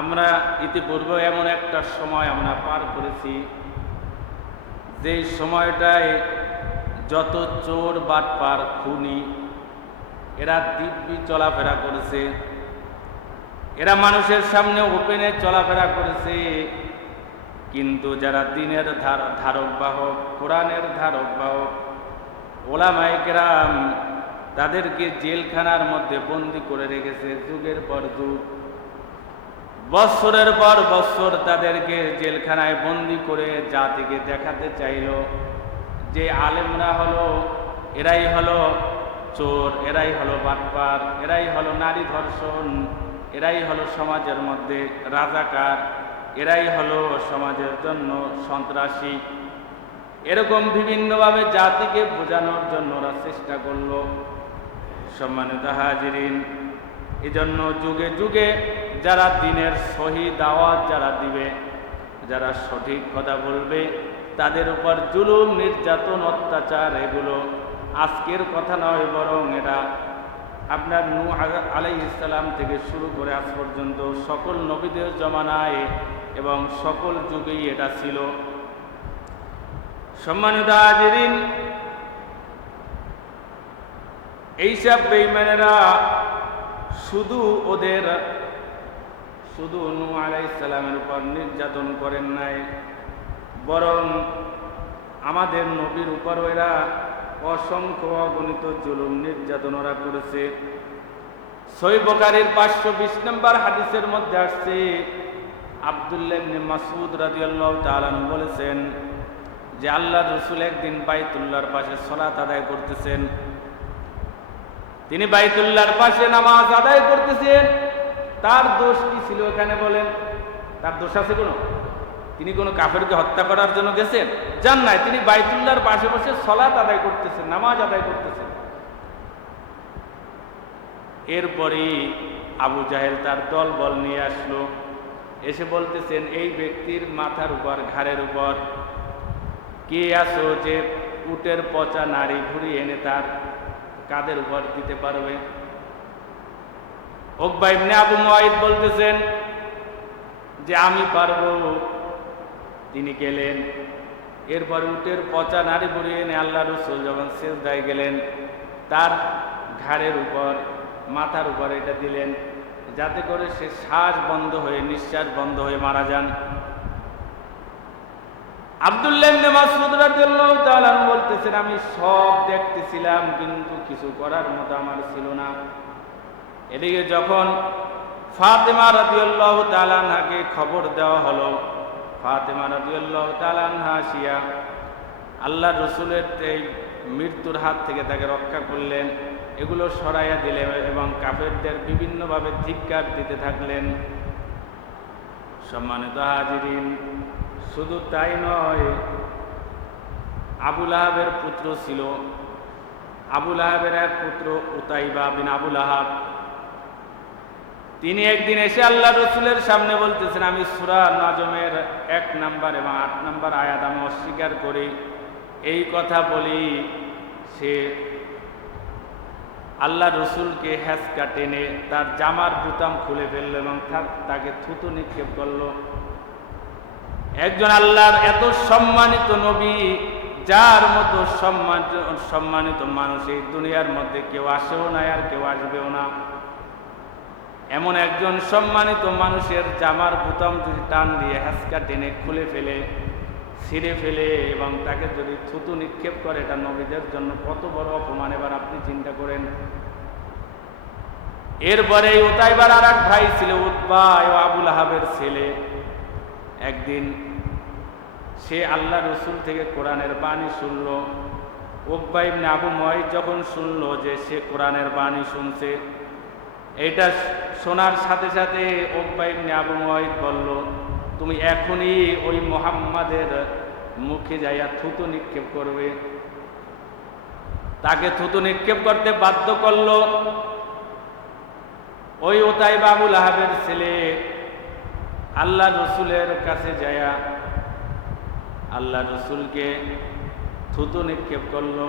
আমরা ইতিপূর্বে এমন একটা সময় আমরা পার করেছি, যেই সময়টায় যত চোর বাটপার খুনি এরা দিব্যি চলাফেরা করেছে, এরা মানুষের সামনে ওপেনে চলাফেরা করেছে। কিন্তু যারা দ্বীনের ধারক বাহক, কোরআনের ধারক বাহক ওলামায়ে কেরাম, তাদেরকে জেলখানার মধ্যে বন্দি করে রেখেছে যুগের পর যুগ, বৎসরের পর বৎসর তাদেরকে জেলখানায় বন্দি করে জাতিকে দেখাতে চাইল যে আলেমরা হলো, এরাই হলো চোর, এরাই হলো বাটপার, এরাই হলো নারী ধর্ষণ, এরাই হলো সমাজের মধ্যে রাজাকার, এরাই হলো সমাজের জন্য সন্ত্রাসী। এরকম বিভিন্নভাবে জাতিকে বোঝানোর জন্য ওরা চেষ্টা করল। সম্মানিত হাজিরিন, এজন্য যুগে যুগে যারা দ্বীনের সহি দাওয়াত যারা দিবে, যারা সঠিক কথা বলবে, তাদের উপর জুলুম, নির্যাতন, অত্যাচার এগুলো আজকের কথা নয়, বরং এটা আপনার নূহ আলাইহিস সালাম থেকে শুরু করে আজ পর্যন্ত সকল নবীদের জমানায় এবং সকল যুগেই এটা ছিল। সম্মানিত হাজিরিন, এইসব বেঈমানেরা শুধু নূহ আলাইহিস সালামের উপর নির্যাতন করেন নাই, বরং আমাদের নবীর উপরও এরা অসংখ্য অগণিত জুলুম নির্যাতন ওরা করেছে। সহিহ বুখারীর 520 নম্বর হাদিসের মধ্যে আসছে, আব্দুল্লাহ ইবনে মাসউদ রাদিয়াল্লাহু তাআলা বলেছেন যে আল্লাহর রাসূল একদিন বাইতুল্লাহর পাশে সালাত আদায় করতেছেন। তিনি বাইতুল্লাহর পাশে নামাজ আদায় করতেছেন। তার দোষ কি ছিল এখানে বলেন? তার দোষ আছে কোনো? তিনি কোনো কাফেরকে হত্যা করার জন্য গেছেন? যান নাই, তিনি বাইতুল্লাহর পাশে বসে সালাত আদায় করতেছেন, নামাজ আদায় করতেছেন। এরপরে আবু জাহেল তার দল বল নিয়ে আসলো, এসে বলতেছেন এই ব্যক্তির মাথার উপর, ঘাড়ের উপর কে আছো যে উটের পচা নাড়ি ঘুরিয়ে এনে তার কাঁধের উপর দিতে পারবে? উকবা ইবনে আবু মুআইদ বলতেছেন যে আমি পারবো। তিনি গেলেন, এরপর উটের পচা নাড়ি ঘুরিয়ে এনে আল্লাহ রাসূল যখন সিজদায় গেলেন, তার ঘাড়ের উপর, মাথার উপর এটা দিলেন, যাতে করে সে শ্বাস বন্ধ হয়ে, নিঃশ্বাস বন্ধ হয়ে মারা যান। আব্দুল্লাহ ইবনে মাসউদ রাদিয়াল্লাহু তাআলা বলতেছেন আমি সব দেখতেছিলাম, কিন্তু কিছু করার মতো আমার ছিল না। এদিকে যখন ফাতেমা রাদিয়াল্লাহু তাআলা আনহাকে খবর দেওয়া হলো, ফাতেমা রাদিয়াল্লাহু তাআলা আনহা আসিয়া আল্লাহ রাসূলের এই মৃত্যুর হাত থেকে তাকে রক্ষা করলেন, এগুলো সরাইয়া দিলেন এবং কাফেরদের বিভিন্নভাবে ধিক্কার দিতে থাকলেন। সম্মানিত হাজিরিন, শুধু তাই নয়, আবু লাহাবের পুত্র ছিল, আবু লাহাবের এক পুত্র উতাইবা বিন আবু লাহাব। তিনি একদিন এসে আল্লাহ রাসূলের সামনে বলতেছেন আমি সূরা নাজমের 1 নম্বর এবং 8 নম্বর আয়াত আমি অস্বীকার করি, এই কথা বলি। সে আল্লাহ রসুলকে হ্যাঁচকা টেনে তার জামার বুতাম খুলে ফেলল এবং তাকে থুতু নিক্ষেপ করল। একজন আল্লাহর এত সম্মানিত নবী, যার মতো সম্মানিত মানুষ এই দুনিয়ার মধ্যে কেউ আসেও না, আর কেউ আসবেও না, এমন একজন সম্মানিত মানুষের জামার বুতাম যদি টান দিয়ে হ্যাঁচকা টেনে খুলে ফেলে, ছিঁড়ে ফেলে এবং তাকে যদি থুতু নিক্ষেপ করে, এটা নবীদের জন্য কত বড় অপমান, এবার আপনি চিন্তা করেন। এরপরে উতাইবার আর এক ভাই ছিল উতবা, আবু লাহাবের ছেলে। একদিন সে আল্লাহ রসুল থেকে কোরআনের বাণী শুনল। উকবা ইবনে আবু মুআইদ যখন শুনল যে সে কোরআনের বাণী শুনছে, এটা শোনার সাথে সাথে উকবা ইবনে আবু মুআইদ বলল তুমি এখনই ওই মুহাম্মাদের মুখে যাইয়া থুতু নিক্ষেপ করবে। তাকে থুতু নিক্ষেপ করতে বাধ্য করল। ওই উতাইবা আবু লাহাবের ছেলে আল্লাহ রসুলের কাছে যাইয়া আল্লাহ রসুলকে থুতু নিক্ষেপ করলো,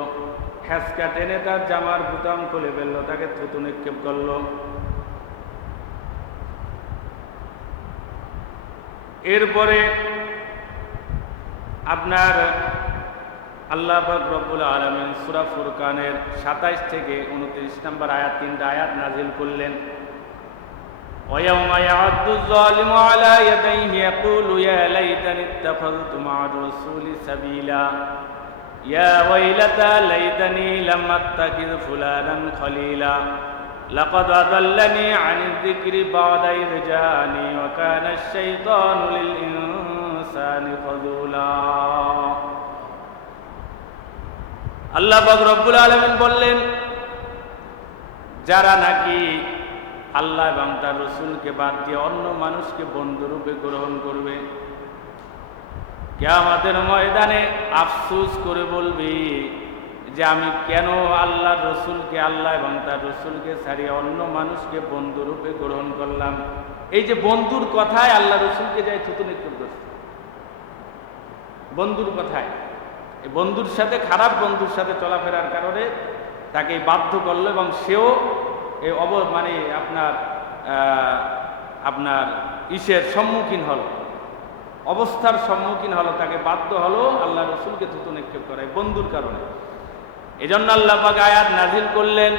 হ্যাঁচকা টেনে তার জামার বুতাম খুলে ফেললো, তাকে থুতু নিক্ষেপ করলো। এরপরে আপনার আল্লাহ পাক রব্বুল আলামিন সূরা ফুরকানের ২৭ থেকে ২৯ নম্বর আয়াত, ৩টা আয়াত নাযিল করলেন। وَيَوْمَ يَعَضُّ الظَّالِمُ عَلَى يَدَيْهِ يَقُولُ يَا لَيْتَنِي اتَّخَذْتُ مَعَ الرَّسُولِ سَبِيلًا يَا وَيْلَتَى لَيْتَنِي لَمْ أَتَّخِذْ فُلَانًا خَلِيلًا لَقَدْ أَضَلَّنِي عَنِ الذِّكْرِ بَعْدَ إِذْ جَاءَنِي وَكَانَ الشَّيْطَانُ لِلْإِنسَانِ خَذُولًا। আল্লাহ পাক রব্বুল আলামিন বললেন, যারা নাকি আল্লাহ এবং তার রাসূলকে বাদ দিয়ে অন্য মানুষকে বন্ধুরূপে গ্রহণ করবে, কিয়ামতের ময়দানে আফসোস করে বলবে যে আমি কেন আল্লাহর রাসূলকে, আল্লাহ এবং তার রাসূলকে ছাড়িয়ে অন্য মানুষকে বন্ধুরূপে গ্রহণ করলাম। এই যে বন্ধুর কথায় আল্লাহ রাসূলকে যায় থুতুনিক্ষেপ করছে, বন্ধুর কথায়, এই বন্ধুর সাথে, খারাপ বন্ধুর সাথে চলাফেরার কারণে তাকে বাধ্য করলো এবং সেও এই মানে আপনার ইসের সম্মুখীন হলো, অবস্থার সম্মুখীন হলো, তাকে বাধ্য হলো আল্লাহ রাসূলকে থুতু নিক্ষেপ করে বন্ধুর কারণে। এজন্য আল্লাহ পাক আয়াত নাযিল করলেন,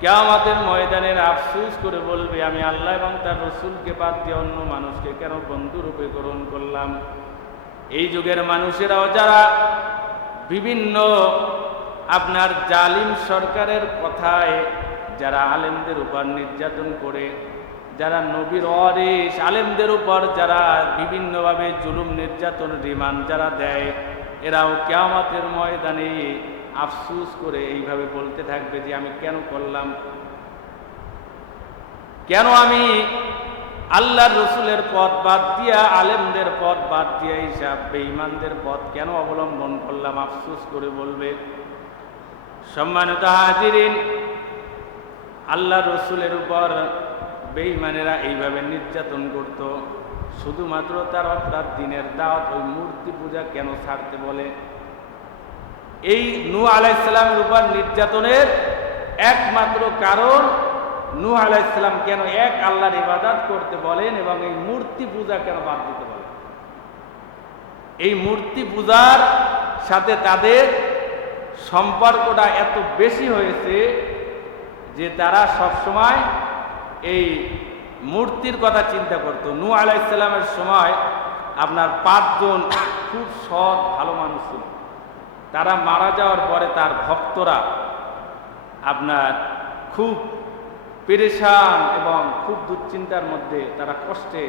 কিয়ামতের ময়দানের আফসোস করে বলবে আমি আল্লাহ এবং তার রাসূলকে বাদ দিয়ে অন্য মানুষকে কেন বন্ধুরূপে গ্রহণ করলাম। এই যুগের মানুষেরাও যারা বিভিন্ন আপনার জালিম সরকারের কথায় যারা আলেমদের উপর নির্যাতন করে, যারা নবীর ওয়ারিস আলেমদের উপর যারা বিভিন্নভাবে জুলুম নির্যাতন রিমান্ড যারা দেয়, এরাও কিয়ামতের ময়দানে আফসোস করে এইভাবে বলতে থাকবে যে আমি কেন করলাম, কেন আমি আল্লাহর রাসূলের পথ বাদ দিয়া, আলেমদের পথ বাদ দিয়া হিসাব বেঈমানদের পথ কেন অবলম্বন করলাম, আফসোস করে বলবে। সম্মানিত হাজিরিন, আল্লাহর রাসূলের উপর বেঈমানেরা এইভাবে নির্যাতন করত, শুধুমাত্র তার দ্বীনের দাওয়াত, ওই মূর্তি পূজা কেন ছাড়তে বলে। এই নূহ আলাইহিস সালামের উপর নির্যাতনের একমাত্র কারণ, নূহ আলাইহিস সালাম কেন এক আল্লাহর ইবাদত করতে বলেন এবং এই মূর্তি পূজা কেন বাদ দিতে বলেন। এই মূর্তি পূজার সাথে তাদের সম্পর্কটা এত বেশি হয়েছে যে তারা সবসময় এই মূর্তির কথা চিন্তা করত। নূহ আলাইহিস সালামের সময় আপনার 5 জন খুব সৎ ভালো মানুষ ছিল, তারা মারা যাওয়ার পরে তার ভক্তরা আপনার খুব পেরেশান এবং খুব দুশ্চিন্তার মধ্যে তারা কষ্টে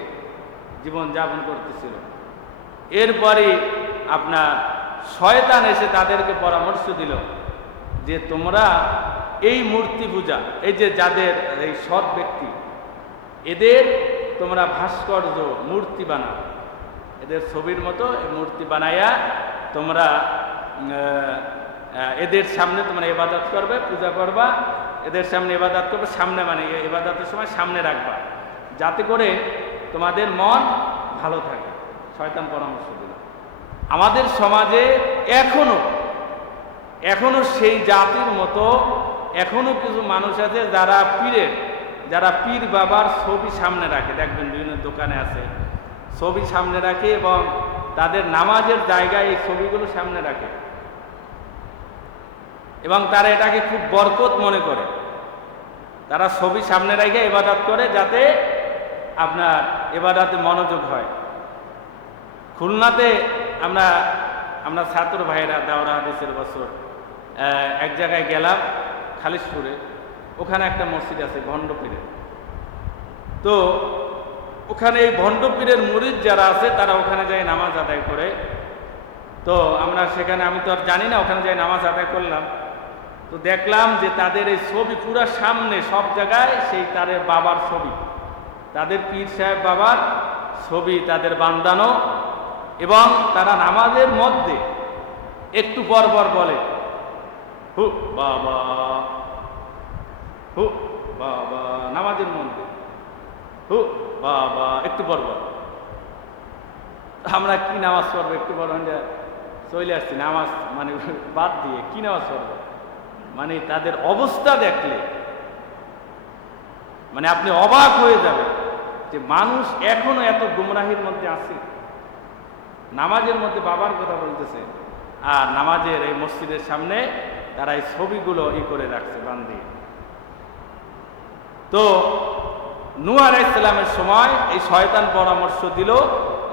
জীবন যাপন করতেছিল। এরপরে আপনার শয়তান এসে তাদেরকে পরামর্শ দিল যে তোমরা এই মূর্তি পূজা, এই যে যাদের এই সৎ ব্যক্তি, এদের তোমরা ভাস্কর্য মূর্তি বানাও, এদের ছবির মতো মূর্তি বানাইয়া তোমরা এদের সামনে তোমরা ইবাদত করবে, পূজা করবা, এদের সামনে ইবাদত করবে, সামনে মানে ইবাদতের সময় সামনে রাখবা, যাতে করে তোমাদের মন ভালো থাকে। শয়তান পরামর্শ দিল। আমাদের সমাজে এখনো সেই জাতির মতো এখনো কিছু মানুষ আছে যারা পীর বাবার ছবি সামনে রাখে, দেখবেন বিভিন্ন দোকানে আছে, ছবি সামনে রাখে এবং তাদের নামাজের জায়গায় এই ছবিগুলো সামনে রাখে এবং তারা এটাকে খুব বরকত মনে করে। তারা ছবি সামনে রেখে ইবাদত করে যাতে আপনার ইবাদতে মনোযোগ হয়। খুলনাতে আমরা ছাত্র ভাইয়েরা দাওরা হাদিসের বছর এক জায়গায় গেলাম, খালিশপুরে, ওখানে একটা মসজিদ আছে ভণ্ড পীরের। তো ওখানে এই ভণ্ড পীরের মুরিদ যারা আছে তারা ওখানে যায় নামাজ আদায় করে। তো আমরা সেখানে, আমি তো আর জানি না, ওখানে যাই নামাজ আদায় করলাম। তো দেখলাম যে তাদের এই ছবি পুরা সামনে সব জায়গায় সেই তাদের বাবার ছবি, তাদের পীর সাহেব বাবার ছবি তাদের বান্ধানো এবং তারা নামাজের মধ্যে একটু পর পর বলে হু বাবা, হু বাবা, নামাজের মধ্যে হু বাবা, একটু পর পর। আমরা কি নামাজ পড়বো, একটু পর চলে আসছি নামাজ মানে বাদ দিয়ে কি নামাজ পড়বো। মানে তাদের অবস্থা দেখলে মানে আপনি অবাক হয়ে যাবেন। যে মানুষ এখনো এত গুমরাহির মধ্যে আছে। নামাজের মধ্যে বাবার কথা বলতেছে, আর নামাজের এই মসজিদের সামনে তারা এই ছবিগুলো করে রাখছে বান্ধি। তো নূহ আলাইহিস সালামের সময় এই শয়তান পরামর্শ দিল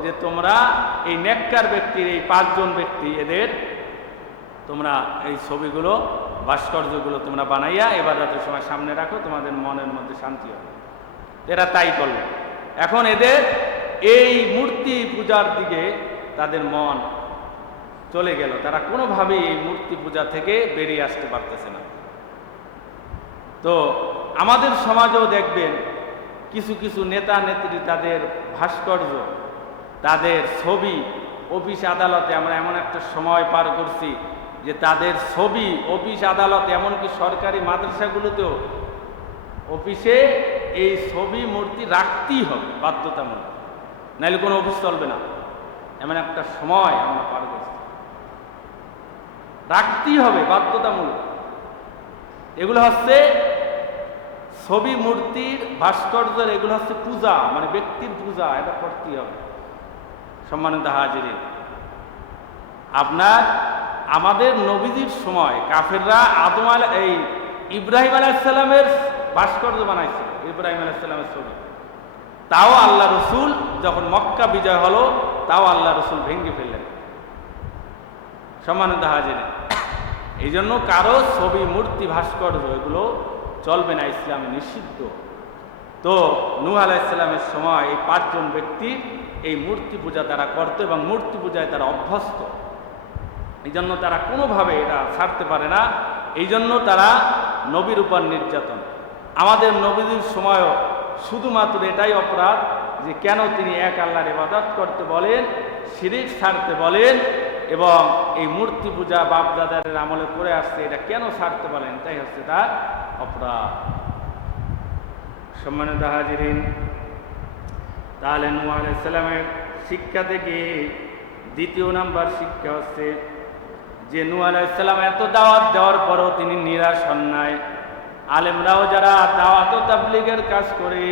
যে তোমরা এই নেককার ব্যক্তির এই 5 জন ব্যক্তি এদের তোমরা এই ছবিগুলো ভাস্কর্যগুলো তোমরা বানাইয়া ইবাদতের সময় সামনে রাখো, তোমাদের মনের মধ্যে শান্তি হবে। এরা তাই করলো। এখন এদের এই মূর্তি পূজার দিকে তাদের মন চলে গেল, তারা কোনোভাবেই এই মূর্তি পূজা থেকে বেরিয়ে আসতে পারতেছে না। তো আমাদের সমাজেও দেখবেন কিছু কিছু নেতা নেত্রী তাদের ভাস্কর্য, তাদের ছবি অফিস আদালতে, আমরা এমন একটা সময় পার করছি যে তাদের ছবি অফিস আদালতে, এমনকি সরকারি মাদ্রাসাগুলোতেও অফিসে এই ছবি মূর্তি রাখতেই হবে বাধ্যতামূলক, নাহলে কোনো অফিস চলবে না। এমন একটা সময় আমরা পার করছি, রাখতেই হবে বাধ্যতামূলক। এগুলো হচ্ছে ছবি মূর্তির ভাস্কর্যের, এগুলো হচ্ছে পূজা, মানে ব্যক্তির পূজা, এটা করতেই হবে। সম্মানিত হাজিরিন, আপনার আমাদের নবীজির সময় কাফেররা এই ইব্রাহিম আলাইহিস সালামের ভাস্কর্য বানাইছিল, ইব্রাহিম আলাইহিস সালামের ছবি। তাও আল্লাহ রসুল যখন মক্কা বিজয় হলো, তাও আল্লাহ রসুল ভেঙে ফেললেন। সম্মানিত হাজিরিন, এই জন্য কারো ছবি মূর্তি ভাস্কর্য এগুলো চলবে না, ইসলামে নিষিদ্ধ। তো নূহ আলাইহিস সালামের সময় এই 5 জন ব্যক্তি এই মূর্তি পূজা তারা করত এবং মূর্তি পূজায় তারা অভ্যস্ত। এই জন্য তারা কোনোভাবে এটা ছাড়তে পারে না, এই জন্য তারা নবীর উপর নির্যাতন। আমাদের নবীর সময়ও শুধুমাত্র এটাই অপরাধ যে কেন তিনি এক আল্লাহর ইবাদত করতে বলেন, শিরিক ছাড়তে বলেন, এবং এই মূর্তি পূজা বাপদাদাদের আমলে করে আসছে, এটা কেন ছাড়তে বলেন, এটাই হচ্ছে তার অপরাধ। সম্মানিত হাজিরিন, তাহলে নূহ আলাইহিস সালামের শিক্ষা থেকে দ্বিতীয় নাম্বার শিক্ষা হচ্ছে যে নূহ আলাইহিস সালাম এত দাওয়াত দেওয়ার পরও তিনি নিরাশ হন নাই। আলেমরাও যারা দাওয়াত ও তাবলীগের কাজ করে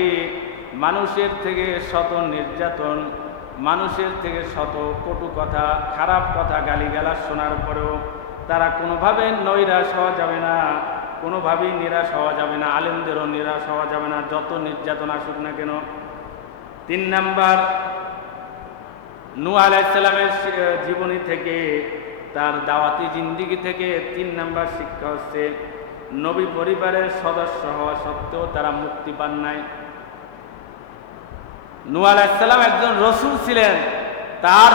মানুষের থেকে শত নির্যাতন, মানুষের থেকে শত কটু কথা, খারাপ কথা, গালিগালাজ শোনার পরেও তারা কোনোভাবে নৈরাশ হওয়া যাবে না, কোনোভাবেই নিরাশ হওয়া যাবে না। আলেমদেরও নিরাশ হওয়া যাবে না, যত নির্যাতন আসুক না কেন। 3 নাম্বার, নূহ আলাইহিস সালামের জীবনী থেকে, তার দাওয়াতি জিন্দিগি থেকে 3 নাম্বার শিক্ষা হচ্ছে নবী পরিবারের সদস্য হওয়া সত্ত্বেও তারা মুক্তি পান নাই। নূহ আলাইহিস সালাম একজন রসূল ছিলেন, তার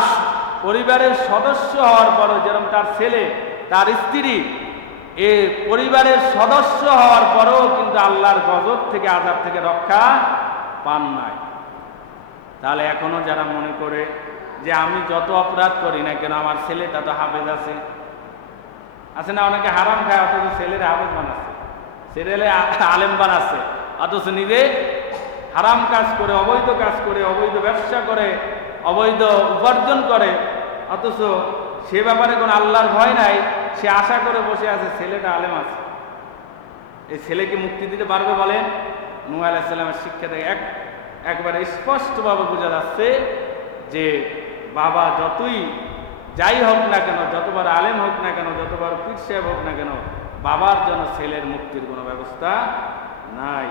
পরিবারের সদস্য হওয়ার পরও, যেরকম তার ছেলে, তার স্ত্রী, এই পরিবারের সদস্য হওয়ার পরও কিন্তু আল্লাহর গজব থেকে, আযাব থেকে রক্ষা পান নাই। তাহলে এখনো যারা মনে করে যে আমি যত অপরাধ করি না কেন আমার ছেলেটা তো হাফেজ আছে না, অনেকে হারাম খায় অথচ ছেলের হাফেজ বানাচ্ছে, ছেলে আলেম বানাচ্ছে, অথচ নিজে হারাম কাজ করে, অবৈধ কাজ করে, অবৈধ ব্যবসা করে, অবৈধ উপার্জন করে, অথচ সে ব্যাপারে কোনো আল্লাহর ভয় নাই। সে আশা করে বসে আছে ছেলেটা আলেম আছে। এই ছেলেকে মুক্তি দিতে পারবে বলেন? নূহ আলাইহিস সালামের শিক্ষা থেকে একবারে স্পষ্টভাবে বোঝা যাচ্ছে যে বাবা যতই যাই হোক না কেন, যতবার আলেম হোক না কেন, যতবার পীর সাহেব হোক না কেন, বাবার জন্য ছেলের মুক্তির কোনো ব্যবস্থা নাই।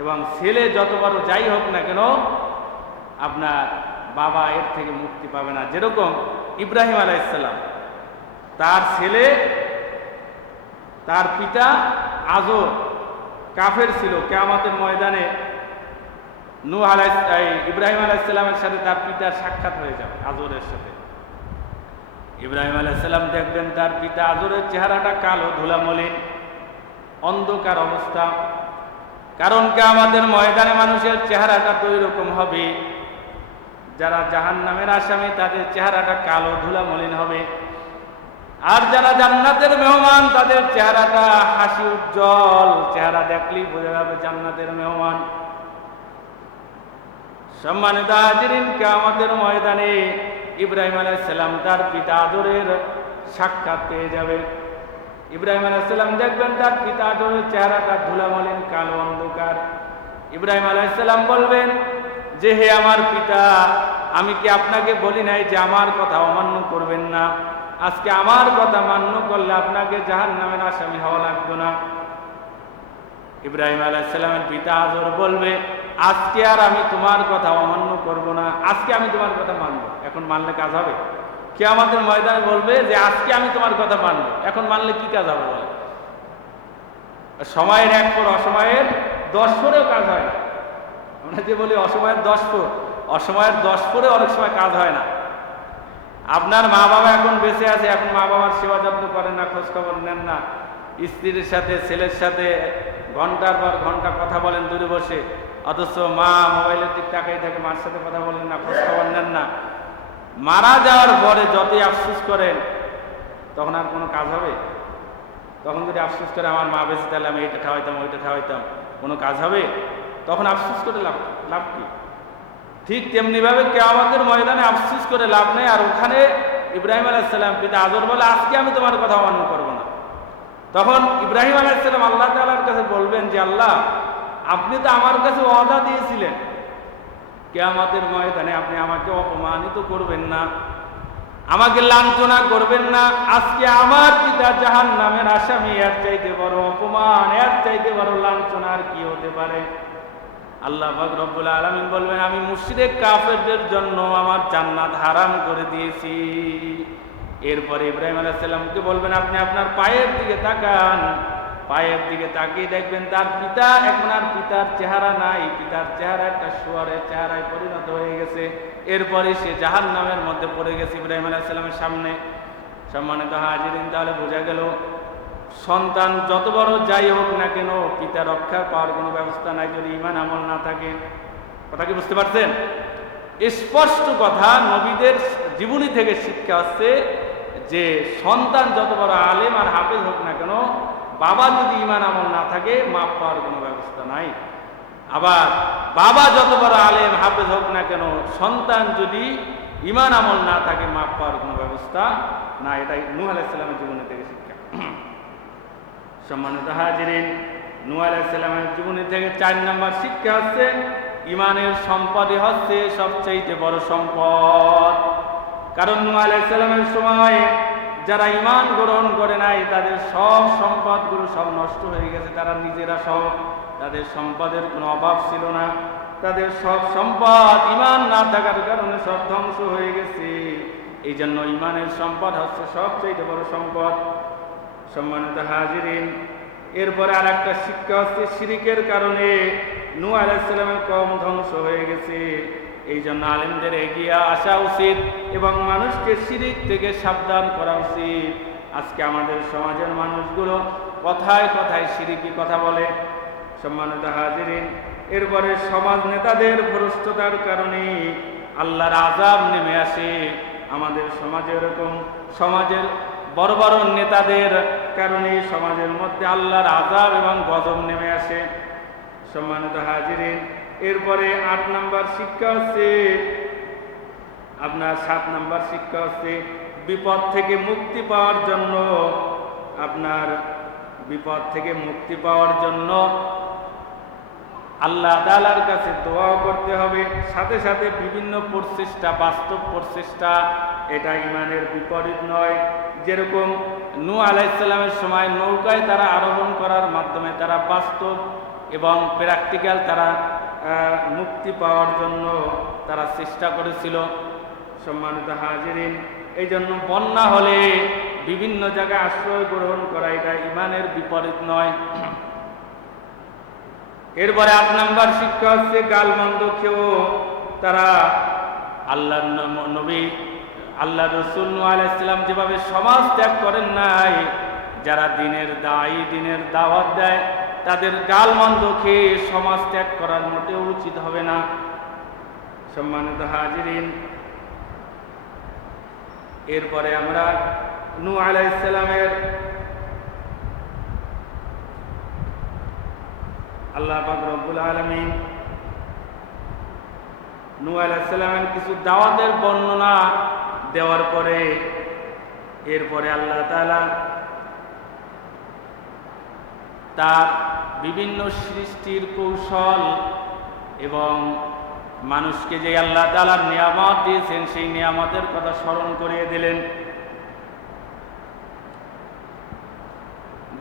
এবং ছেলে যতবার যাই হোক না কেন, আপনার বাবা এর থেকে মুক্তি পাবে না। যেরকম ইব্রাহিম আলাইহিস সালাম, তার ছেলে, তার পিতা আজর কাফের ছিল, কিয়ামতের ময়দানে ইব্রাহিম আলাইহিস সালামের সাথে তার পিতার সাক্ষাৎ হয়ে যাবে আজরের সাথে। ইব্রাহিম আলাইহিস সালাম দেখবেন তার পিতা আজরের চেহারাটা কালো, ধুলামলিন, অন্ধকার অবস্থা। কারণ কিয়ামতের ময়দানে মানুষের চেহারাটা তো এরকম হবে, যারা জাহান্নামের আসামি তাদের চেহারাটা কালো ধুলামলিন হবে, আর যারা জান্নাতের মেহমান তাদের চেহারাটা হাসি উজ্জ্বল, চেহারা দেখলেই বোঝা যাবে জান্নাতের মেহমান। সম্মানিত হাজিরিন, কিয়ামতের ময়দানে ইব্রাহিম আলাইহিস সালাম তার পিতা আজরের সাক্ষাৎ পেয়ে যাবে। ইব্রাহিম আলাইহিস সালাম দেখবেন তার পিতা আজরের চেহারাটা ধুলামলিন, কালো, অন্ধকার। ইব্রাহিম আলাইহিস সালাম বলবেন, যে হে আমার পিতা, আমি কি আপনাকে বলি নাই যে আমার কথা অমান্য করবেন না? আজকে আমার কথা মান্য করলে আপনাকে জাহান্নামের আসামি হওয়া লাগতো না। ইব্রাহিম আলাইহিস সালামের পিতা আজর বলবে, আজকে আর আমি তোমার কথা অমান্য করব না, আজকে আমি তোমার কথা মানব। এখন মানলে কাজ হবে? কিয়ামতের ময়দানে বলবে যে আজকে আমি তোমার কথা মানব, এখন মানলে কি কাজ হবে বলে? সময়ের 1 পর অসময়ের 10 পরেও কাজ হয় না। আমরা যে বলি অসময়ের 10 পর, অসময়ের 10 পরে অনেক সময় কাজ হয় না। আপনার মা বাবা এখন বেঁচে আছে, এখন মা বাবার সেবা যত্ন করেন না, খোঁজ খবর নেন না। স্ত্রীর সাথে ছেলের সাথে ঘন্টার পর ঘন্টা কথা বলেন দূরে বসে, অথচ মা মোবাইলের দিক তাকাই থাকে, মার সাথে কথা বলেন না, খোঁজ খবর নেন না। মারা যাওয়ার পরে যতই আফসোস করেন, তখন আর কোনো কাজ হবে? তখন যদি আফসোস করে আমার মা বেঁচে তাহলে আমি এইটা খাওয়াইতাম, ওইটা খাওয়াইতাম, কোনো কাজ হবে? তখন আফসোস করে লাভ কি? ঠিক তেমনিভাবে কিয়ামতের ময়দানে আফসোস করে লাভ নেই। আর ওখানে ইব্রাহিম আলাইহিস সালাম পিতা আজর বলে, আজকে আমি তোমার কথা অমান্য করব না। তখন ইব্রাহিম আলাইহিস সালাম আল্লাহ তাআলার কাছে বলবেন যে আল্লাহ, আপনি তো আমার কাছে ওয়াদা দিয়েছিলেন কিয়ামতের ময়দানে আপনি আমাকে অপমানিত করবেন না, আমাকে লাঞ্ছনা করবেন না। আজকে আমার পিতা জাহান্নামের আসামি, এর চাইতে বড় অপমান, এর চাইতে বড় লাঞ্ছনা আর কি হতে পারে? আল্লাহ পাক রব্বুল আলামিন বলবেন, আমি মুশরিক কাফেরদের জন্য আমার জান্নাত হারাম করে দিয়েছি। এরপরে ইব্রাহিম আলাইহিস সালামকে বলবেন, আপনি আপনার পায়ের দিকে তাকান। পায়ের দিকে তাকিয়ে দেখবেন তার পিতা, এখন আর পিতার চেহারা নাই, পিতার চেহারা একটা শুয়োরের চেহারায় পরিণত হয়ে গেছে। এরপরে সে জাহান্নামের মধ্যে পড়ে গেছে ইব্রাহিম আলাইহিস সালামের সামনে। সম্মানিত হাজিরিন, তাহলে বোঝা গেল সন্তান যত বড় যাই হোক না কেন, পিতা রক্ষা পাওয়ার কোনো ব্যবস্থা নাই যদি ঈমান আমল না থাকে। কথা কি বুঝতে পারছেন? স্পষ্ট কথা, নবীদের জীবনী থেকে শিক্ষা হচ্ছে যে সন্তান যত বড় আলেম আর হাফেজ হোক না কেন, বাবা যদি ঈমান আমল না থাকে, মাপ পাওয়ার কোনো ব্যবস্থা নাই। আবার বাবা যত বড় আলেম হাফেজ হোক না কেন, সন্তান যদি ঈমান আমল না থাকে, মাপ পাওয়ার কোনো ব্যবস্থা না। এটাই নূহ আলাইহিস সালামের জীবনী থেকে শিক্ষা। সম্মানিত হাজিরিন, নূহ আলাইহিস সালামের জীবনী থেকে 4 নম্বর শিক্ষা হচ্ছে ঈমানের সম্পদই হচ্ছে সবচেয়ে বড় সম্পদ। কারণ নূহ আলাইহিস সালামের সময় যারা ঈমান গ্রহণ করে নাই, তাদের সব সম্পদগুলো সব নষ্ট হয়ে গেছে। তারা নিজেরা সব, তাদের সম্পদের কোনো অভাব ছিল না। তাদের সব সম্পদ ঈমান না থাকার কারণে সব ধ্বংস হয়ে গেছে। এই জন্য ঈমানের সম্পদ হচ্ছে সবচেয়ে বড় সম্পদ। সম্মানিত হাজিরিন, এরপরে আর একটা শিক্ষা হচ্ছে শিরিকের কারণে নূহ আলাইহিস সালামের কওম ধ্বংস হয়ে গেছে। এই জন্য আলেমদের এগিয়ে আসা উচিত এবং মানুষকে শিরিক থেকে সাবধান করা উচিত। আজকে আমাদের সমাজের মানুষগুলো কথায় কথায় শিরিকি কথা বলে। সম্মানিত হাজিরিন, এরপরে সমাজ নেতাদের ভ্রষ্টতার কারণে আল্লাহর আযাব নেমে আসে আমাদের সমাজে। এরকম সমাজের বড় বড় নেতাদের কারণে সমাজের মধ্যে আল্লাহর আযাব এবং গজব নেমে আসে। সম্মানিত হাজিরিন, এরপরে 8 নম্বর শিক্ষা হচ্ছে আপনার 7 নম্বর শিক্ষা হচ্ছে বিপদ থেকে মুক্তি পাওয়ার জন্য, আপনার বিপদ থেকে মুক্তি পাওয়ার জন্য আল্লাহ তাআলার কাছে দোয়া করতে হবে। সাথে সাথে বিভিন্ন প্রচেষ্টা, বাস্তব প্রচেষ্টা, এটা ঈমানের বিপরীত নয়। যেরকম নূহ আলাইহিস সালামের সময় নৌকায় তারা আরোহণ করার মাধ্যমে তারা বাস্তব এবং প্র্যাকটিক্যাল তারা মুক্তি পাওয়ার জন্য তারা চেষ্টা করেছিল। সম্মানিত হাজিরিন, এই জন্য বন্যা হলে বিভিন্ন জায়গায় আশ্রয় গ্রহণ করা এটা ঈমানের বিপরীত নয়। এরপরে 8 নম্বর শিক্ষা হচ্ছে গালমন্দ খেয়েও তারা আল্লাহর নবী আল্লাহ রাসূল নূহ আলাইহিস সালাম যেভাবে সমাজ ত্যাগ করেন নাই, যারা দ্বীনের দায়ী, দ্বীনের দাওয়াত দেয়, তাদের গালমন্দ খেয়ে সমাজ ত্যাগ করার মোটেও উচিত হবে না। সম্মানিত হাজিরিন, এরপরে আমরা নূহ আলাইহিস সালামের আল্লাহ পাক রব্বুল আলামিন নূহ আলাইহিস সালামের কিছু দাওয়াতের বর্ণনা দেওয়ার পরে এরপরে আল্লাহ তাআলা তার বিভিন্ন সৃষ্টির কৌশল এবং মানুষকে যে আল্লাহ তাআলা নিয়ামত দিয়েছেন সেই নিয়ামতের কথা স্মরণ করিয়ে দিলেন।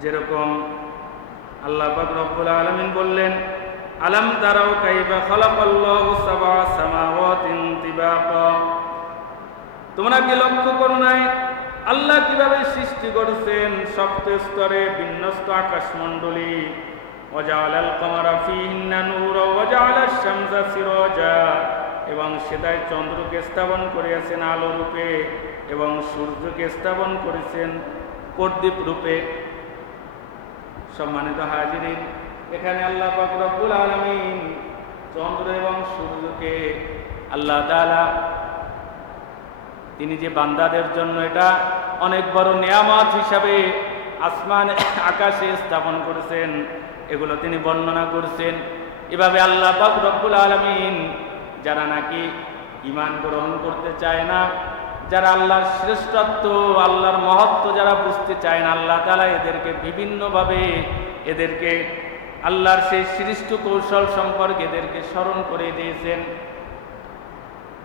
যেরকম আল্লাহ পাক রব্বুল আলামিন বললেন, আলাম তারাও কাইফা খালাকাল্লাহু সাবআ সামাওয়াতিন তিবাকা, তোমরা কি লক্ষ্য করো নাই আল্লাহ কিভাবে সৃষ্টি করেছেন সপ্ত স্তরে বিন্যস্ত আকাশমণ্ডলী। ওয়াজাআলাল কমারা ফীহিন্না নূরা ওয়াজাআলাশ শামসা সিরাজা, এবং সেটায় চন্দ্রকে স্থাপন করিয়াছেন আলো রূপে এবং সূর্যকে স্থাপন করেছেন প্রদীপ রূপে। সম্মানিত হাজিরিন, এখানে আল্লাহ পাক রব্বুল আলামিন চন্দ্র এবং সূর্যকে আল্লাহ তাআলা তিনি যে বান্দাদের জন্য এটা অনেক বড় নিয়ামত হিসাবে আসমান আকাশে স্থাপন করেছেন, এগুলো তিনি বর্ণনা করছেন। এভাবে আল্লাহ পাক রব্বুল আলামিন যারা নাকি ঈমান গ্রহণ করতে চায় না, যারা আল্লাহর শ্রেষ্ঠত্ব আল্লাহর মহত্ব যারা বুঝতে চায় না, আল্লাহ তাআলা এদেরকে বিভিন্নভাবে এদেরকে আল্লাহর সেই সৃষ্ট কৌশল সম্পর্কে এদেরকে স্মরণ করে দিয়েছেন।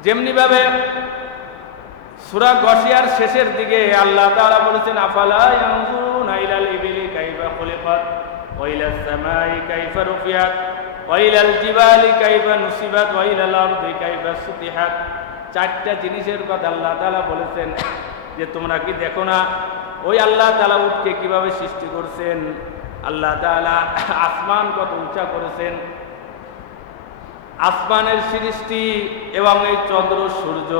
যেমনিভাবে সূরা গশিয়ার শেষের দিকে আল্লাহ তাআলা বলেছেন, আফালা ইয়ানজুরুনা ইলাল ইবিলি কাইফা খুলিকাত ওয়া ইলাস সামাই কাইফা রুফিআত ওয়া ইলাল জিবালি কাইফা নুসিবাত ওয়া ইলাল আরদি কাইফা সুতিহাত। চারটা জিনিসের কথা আল্লাহ তাআলা বলেছেন যে তোমরা কি দেখো না ওই আল্লাহ তাআলা উটকে কিভাবে সৃষ্টি করছেন, আল্লাহ তাআলা আসমান কত উঁচা করেছেন, আসমানের সৃষ্টি এবং এই চন্দ্র সূর্য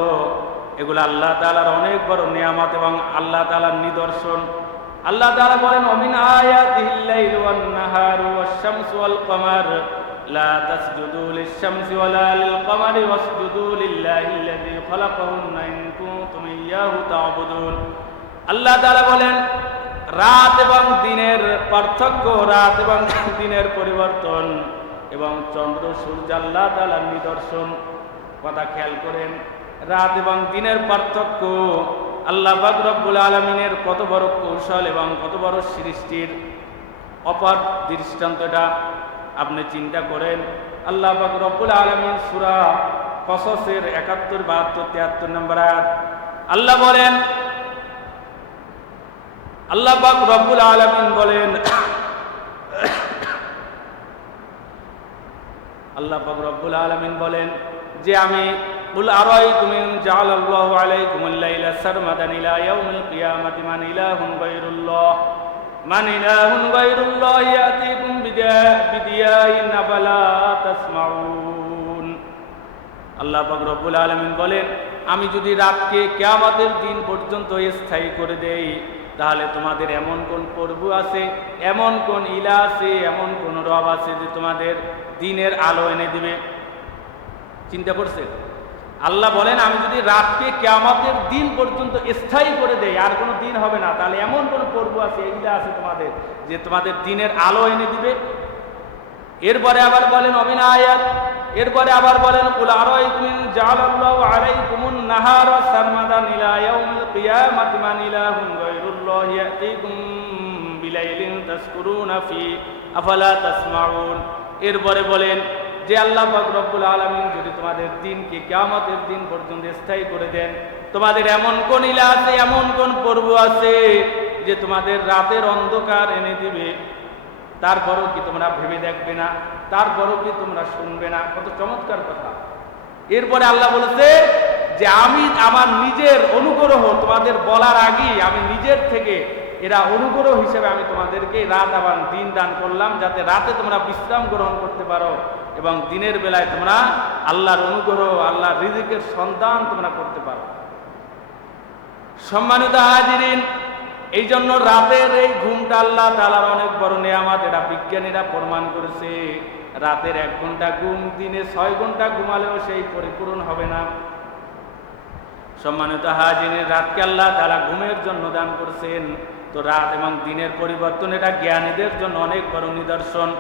এগুলো আল্লাহ তাআলার অনেক বড় নিয়ামত এবং আল্লাহ তাআলার নিদর্শন। আল্লাহ তাআলা বলেন, ওমিন আয়াতিহিল লাইলু ওয়ান নাহারু ওয়াশ শামসু ওয়াল কমার লা তাসজুদু লিশ-শামসি ওয়ালা লিল-কমারি ওয়াসজুদু লিল্লাহিল্লাযী খালাকাহুন্না ইন কুনতুম ইয়্যাহু তা'বুদুন। আল্লাহ তাআলা বলেন, রাত এবং দিনের পার্থক্য, রাত এবং দিনের পরিবর্তন এবং চন্দ্র সূর্য আল্লাহ তাআলার নিদর্শন। কথা খেয়াল করেন, রাত এবং দিনের পার্থক্য, আল্লাহ পাক রব্বুল আলামিনের কত বড় কৌশল এবং কত বড় সৃষ্টির অপার দৃষ্টান্তটা আপনি চিন্তা করেন। আল্লাহ পাক রব্বুল আলামিন সূরা কসসের 71, 72, 73 নম্বর আয়াত আল্লাহ বলেন, আল্লাহ পাক রব্বুল আলামিন বলেন, আল্লাহ পাক রব্বুল আলামিন বলেন যে আমি কুল আরাইতুম ইন জাআলাল্লাহু আলাইকুমুল লাইলা সারমাদান ইলা ইয়াউমিল কিয়ামাতি মান ইলাহুন গায়রুল্লাহ ইয়াতিকুম বিদিয়াইন আফালা তাসমাউন। আল্লাহ পাক রব্বুল আলামিন বলেন, আমি যদি রাতকে কিয়ামতের দিন পর্যন্ত স্থায়ী করে দেই, তাহলে তোমাদের এমন কোন প্রভু আছে, এমন কোন ইলা আছে, এমন কোন রব আছে যে তোমাদের দিনের আলো এনে দিবে? চিন্তা করছে? আল্লাহ বলেন, আমি যদি রাতকে কিয়ামতের দিন পর্যন্ত স্থায়ী করে দেই, আর কোনো দিন হবে না, তাহলে এমন কোন প্রভু আছে, ইলা আছে তোমাদের যে তোমাদের দিনের আলো এনে দিবে? এরপরে আবার বলেন অমিন আয়াত, এরপরে আবার বলেন কুল আরাইতুম ইন জাআলাল্লাহু আলাইকুমুন নাহারা সারমাদান ইলা ইয়াউমিল কিয়ামাতি মান ইলাহুন গায়রুল্লাহ ইয়াতিকুম বিলাইলিন তাসকুরুনা ফি আফালা তাসমাউন। এরপরে বলেন যে আল্লাহ পাক রব্বুল আলামিন যদি তোমাদের দিনকে কিয়ামতের দিন পর্যন্ত স্থায়ী করে দেন, তোমাদের এমন কোন ইলা আছে, এমন কোন প্রভু আছে যে তোমাদের রাতের অন্ধকার এনে দিবে, তারপরও কি তোমরা ভেবে দেখবে না? তারপরও কি তোমরা শুনবে না? কত চমৎকার কথা! এরপরে আল্লাহ বলেছে যে আমি আমার নিজের অনুগ্রহ তোমাদের বলার আগেই আমি নিজের থেকে এরা অনুগ্রহ হিসেবে আমি তোমাদেরকে রাত এবং দিন দান করলাম, যাতে রাতে তোমরা বিশ্রাম গ্রহণ করতে পারো এবং দিনের বেলায় তোমরা আল্লাহর অনুগ্রহ, আল্লাহর রিজিকের সন্ধান তোমরা করতে পারো। সম্মানিত হাজিরিন, এই জন্য রাতের এই ঘুমটা আল্লাহ তাআলার অনেক বড় নিয়ামত। এটা বিজ্ঞানীরা প্রমাণ করেছে। রাতের 1 ঘন্টা ঘুম দিনে 6 ঘন্টা ঘুমালেও সেই পরিপূর্ণ হবে না। সম্মানিত হাজিরিন, রাতকে আল্লাহ তাআলা ঘুমের জন্য দান করেছেন। তো রাত এবং দিনের পরিবর্তন এটা জ্ঞানীদের জন্য অনেক বড় নিদর্শন।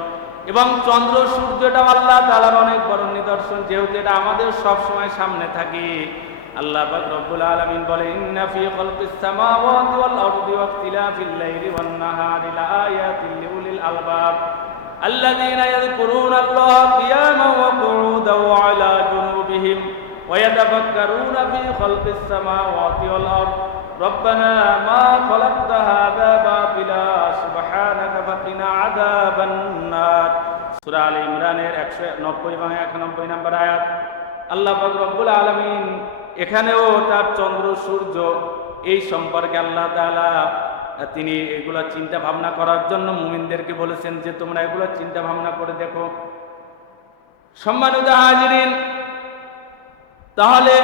এবং চন্দ্র সূর্যটা আল্লাহ তাআলার অনেক বড় নিদর্শন, যেহেতু এটা আমাদের সব সময় সামনে থাকে। আল্লাহ পাক রব্বুল আলামিন বলে, ইন্না ফি খালকিস সামাওয়াতি ওয়াল আরদি ওয়া ইখতিলাফিল লাইলি ওয়ান নাহারি লাআয়াতিন লিউলিল আলবাব। الذين يذكرون الله قياما وقعودا وعلى جنوبهم ويتفكرون في خلق السماوات والأرض ربنا ما خلقت هذا باطلا سبحانك فقنا عذاب النار সূরা আলে ইমরানের 190 এবং 91 নম্বর আয়াত। আল্লাহ পাক রব্বুল আলামিন এখানেও তার চন্দ্র সূর্য এই সম্পর্কে আল্লাহ তাআলা তিনি এগুলা চিন্তা ভাবনা করার জন্য মুমিনদেরকে বলেছেন যে তোমরা এগুলা চিন্তা ভাবনা করে দেখো। সম্মানিত হাজিরিন, তাহলে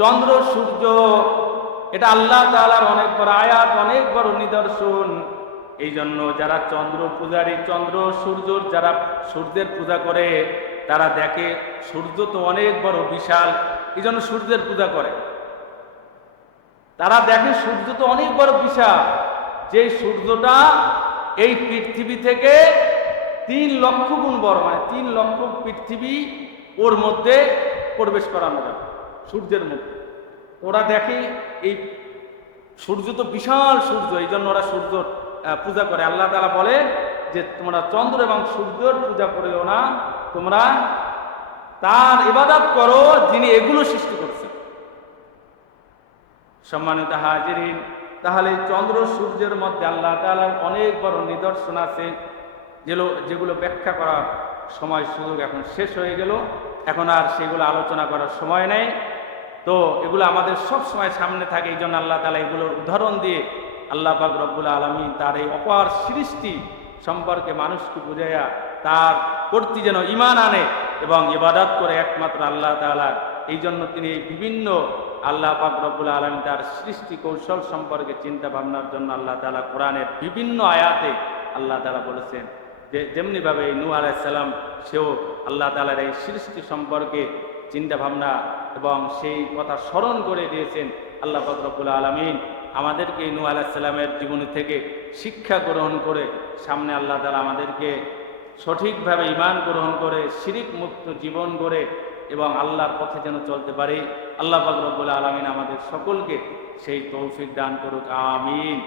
চন্দ্র সূর্য এটা আল্লাহ তাআলার অনেক বড় আয়াত, অনেক বড় নিদর্শন। এই জন্য যারা চন্দ্র পূজারী, চন্দ্র সূর্যর যারা সূর্যের পূজা করে তারা দেখে সূর্য তো অনেক বড় বিশাল, এই জন্য সূর্যের পূজা করে। তারা দেখে সূর্য তো অনেক বড় বিশাল, যে সূর্যটা এই পৃথিবী থেকে 3 লক্ষ গুণ বড়, মানে 3 লক্ষ পৃথিবী ওর মধ্যে প্রবেশ করানো যাবে সূর্যের মধ্যে। ওরা দেখে এই সূর্য তো বিশাল সূর্য, এই জন্য ওরা সূর্য পূজা করে। আল্লাহ তাআলা বলে যে তোমরা চন্দ্র এবং সূর্যের পূজা করিও না, তোমরা তার ইবাদত করো যিনি এগুলো সৃষ্টি করছেন। সম্মানিত হাজিরিন, তাহলে চন্দ্র সূর্যের মধ্যে আল্লাহ তাআলার অনেক বড় নিদর্শন আছে, যেগুলো ব্যাখ্যা করার সময় সুযোগ এখন শেষ হয়ে গেল, এখন আর সেগুলো আলোচনা করার সময় নেই। তো এগুলো আমাদের সব সময় সামনে থাকে, এই জন্য আল্লাহ তাআলা এগুলোর উদাহরণ দিয়ে আল্লাহ পাক রব্বুল আলামিন তার এই অপার সৃষ্টি সম্পর্কে মানুষকে বুঝাইয়া তার প্রতি যেন ঈমান আনে এবং ইবাদত করে একমাত্র আল্লাহ তাআলার। এই জন্য তিনি বিভিন্ন আল্লাহ পাক রব্বুল আলামিন তার সৃষ্টি কৌশল সম্পর্কে চিন্তা ভাবনার জন্য আল্লাহ তাআলা কোরআনের বিভিন্ন আয়াতে আল্লাহ তাআলা বলেছেন যে যেমনিভাবে নূহ আলাইহিস সালাম সেও আল্লাহ তাআলার এই সৃষ্টি সম্পর্কে চিন্তা ভাবনা এবং সেই কথা স্মরণ করে দিয়েছেন। আল্লাহ পাক রব্বুল আলামিন আমাদেরকে নূহ আলাইহিস সালামের জীবনী থেকে শিক্ষা গ্রহণ করে সামনে আল্লাহ তাআলা আমাদেরকে সঠিকভাবে ঈমান গ্রহণ করে শিরিক মুক্ত জীবন গড়ে এবং আল্লাহর পথে যেন চলতে পারি। আল্লাহ পাক রব্বুল আলামিন আমাদের সকলকে সেই তৌফিক দান করুক, আমিন।